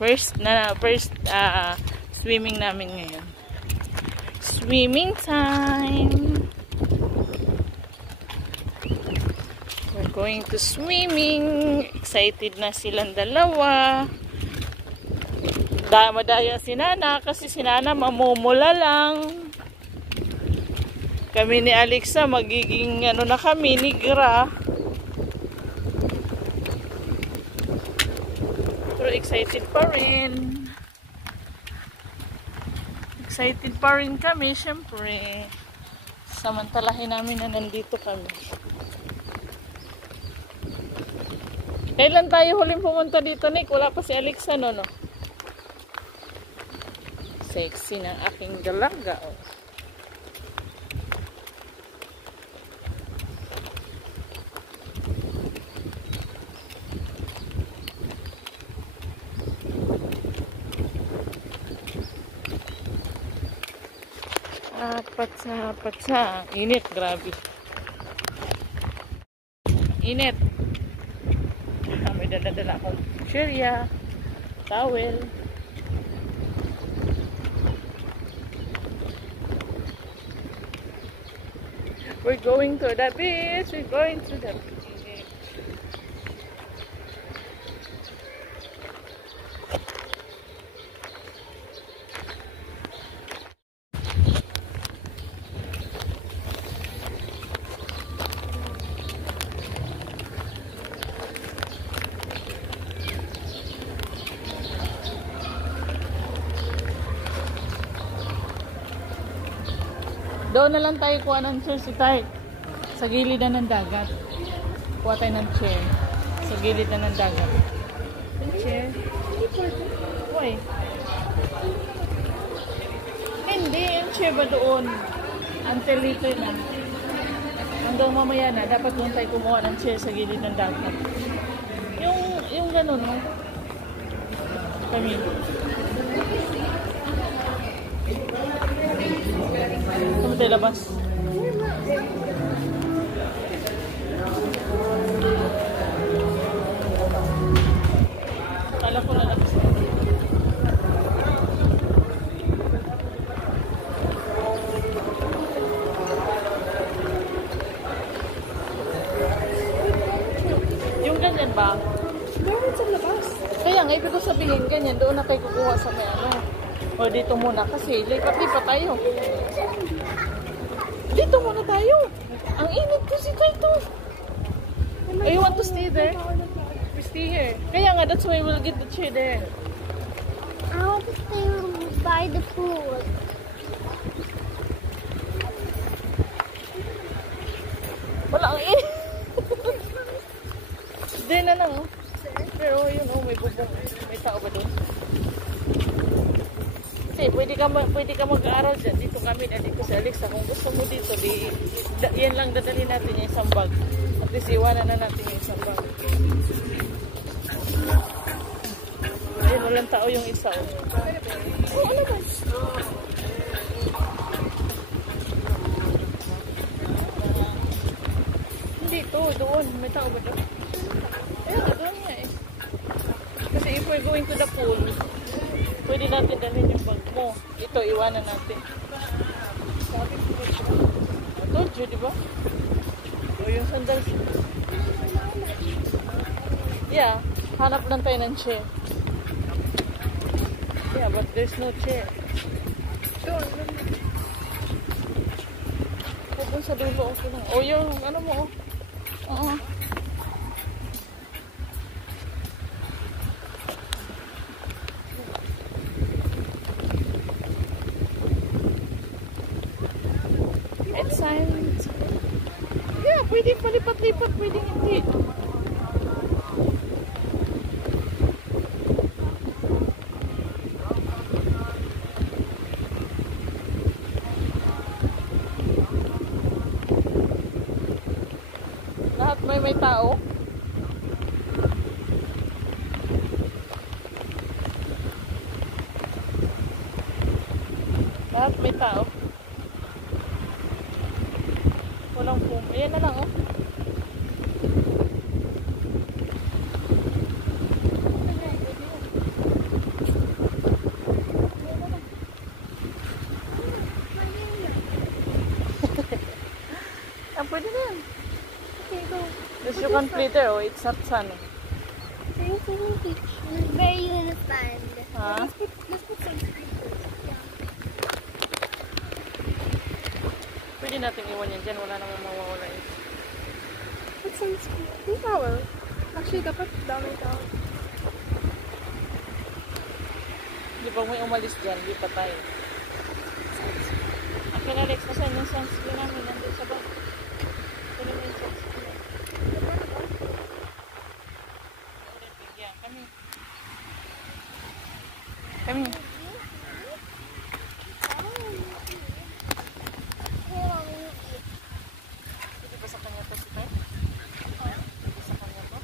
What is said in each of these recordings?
First swimming namin ngayon. Swimming time. We're going to swimming. Excited na silang dalawa. Madaya si Nana kasi si Nana mamumula lang. Kami ni Alexa magiging ano na kami, nigra. Pero excited pa rin. Excited pa rin kami, syempre. Samantalahin namin na nandito kami. Kailan tayo huling pumunta dito, Nick? Wala pa si Alexa, no? Sexy ng aking dalaga, oh. Apat sa init, grabe. Init. May dala-dala akong sherya, towel. We're going to the beach. We're going to the beach. Doon na lang tayo kuha ng chair si Tay. Sa gilid na ng dagat. Kuha tayo ng chair. Sa gilid na ng dagat. Yung chair. Why? Hindi. Yung chair ba doon? Until later na. Hanggang mamaya na. Dapat doon tayo kumuha ng chair sa gilid ng dagat. Yung ganun, no? Kami. Saan tayo labas? Kala ko na labas. Yung ganyan ba? Meron sa labas. Kaya nga, ibig ko sabihin ganyan. Doon na tayo kukuha sa may ano. O dito muna kasi lipat-lipat tayo. Dito muna tayo. Ang init kasi dito. I want to stay there. We stay here. Kaya nga, that's why we'll get the chair there. I want to stay by the pool. Wala ang init. Then na lang. Pero yun may bubong. May tao ba doon? Pwede ka mag-aaral dyan. Dito kami, dito sa Alexa. Kung gusto mo dito, yan lang dadali natin yung isang bag. At least iwanan na natin yung isang bag. Ayun, walang tao yung isa. Oo naman. Dito, doon. May tao ba doon? Ayun, doon nga eh. Kasi if we're going to the pool, pwede natin dalhin yung bag mo. Ito, iwanan natin. I told you, di ba? O yung sandals. Yeah, hanap lang tayo ng chair. Yeah, but there's no chair. Sure. Doon sa dulo ako lang. O yung ano mo, oh. Yeah, pwede palipat-lipat, pwede hindi. Lahat may tao. Lahat may tao. Walang foam. Ayan na lang, oh. can play there. Oh, it's not sun. Very unified. Huh? Let's put some speakers. Yeah. Pwede natin iwan yan dyan. Wala namang mawawala eh. Put some speakers. Yung towel. Actually, dapat dami towel. Di ba may umalis dyan? Di pa tayo. Okay na, Lex. Nasaan yung sunscreen namin? Nandun sa bag. Kunin mo yung sunscreen. Yan, kami. Kami. Pwede ba sa kanya to si Tay? Pwede sa kanya to?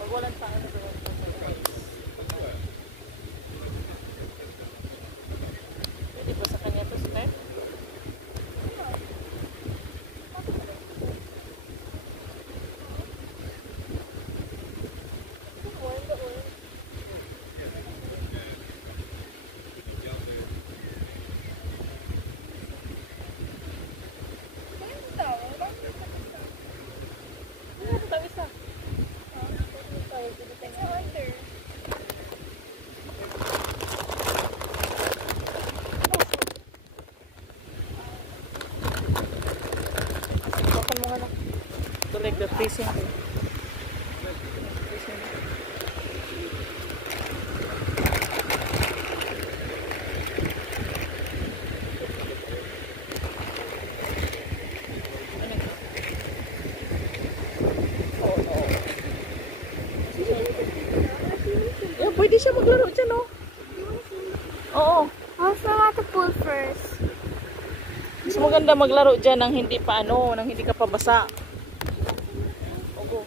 Pag walang tao na doon po sa guys. Pwede ba sa kanya to si Tay? To like the facing thing. Oh no. Yeah, pwede siya maglaro dyan, no? Oo. I'll fill out the pool first. Mas maganda maglaro dyan nang hindi pa ano, nang hindi ka pabasa. Ogo.